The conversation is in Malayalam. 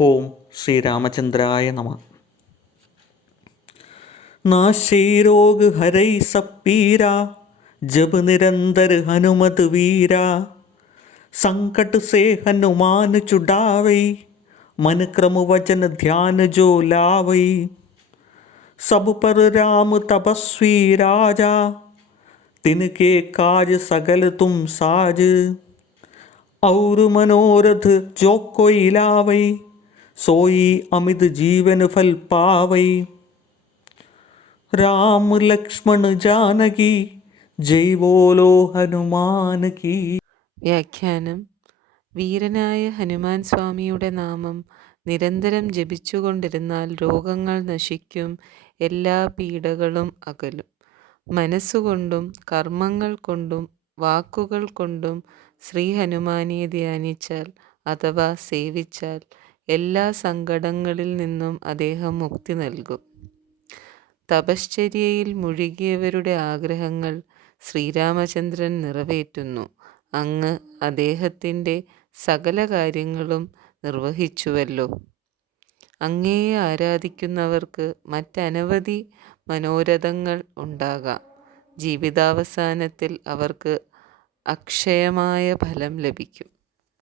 ഓം ശ്രീരാമചന്ദ്രായ നമ. नाशे रोग हरै सब पीरा, जब निरंतर हनुमत वीरा। संकट से हनुमान छुड़ावै, मन क्रम वचन ध्यान जो लावै। सब पर राम तपस्वी राजा, तिनके काज सकल तुम साज। और मनोरथ जो कोई लावै, सोई अमित जीवन फल पावै। राम लक्ष्मण जानकी जय बोलो ഹനുമാൻ കി. വ്യാഖ്യാനം. വീരനായ ഹനുമാൻ സ്വാമിയുടെ നാമം നിരന്തരം ജപിച്ചുകൊണ്ടിരുന്നാൽ രോഗങ്ങൾ നശിക്കും, എല്ലാ പീഡകളും അകലും. മനസ്സുകൊണ്ടും കർമ്മങ്ങൾ കൊണ്ടും വാക്കുകൾ കൊണ്ടും ശ്രീ ഹനുമാനെ ധ്യാനിച്ചാൽ അഥവാ സേവിച്ചാൽ എല്ലാ സങ്കടങ്ങളിൽ നിന്നും അദ്ദേഹം മുക്തി നൽകും. തപശ്ചര്യയിൽ മുഴുകിയവരുടെ ആഗ്രഹങ്ങൾ ശ്രീരാമചന്ദ്രൻ നിറവേറ്റുന്നു. അങ്ങ് അദ്ദേഹത്തിൻ്റെ സകല കാര്യങ്ങളും നിർവഹിച്ചുവല്ലോ. അങ്ങയെ ആരാധിക്കുന്നവർക്ക് മറ്റനവധി മനോരഥങ്ങൾ ഉണ്ടാകാം. ജീവിതാവസാനത്തിൽ അവർക്ക് അക്ഷയമായ ഫലം ലഭിക്കും.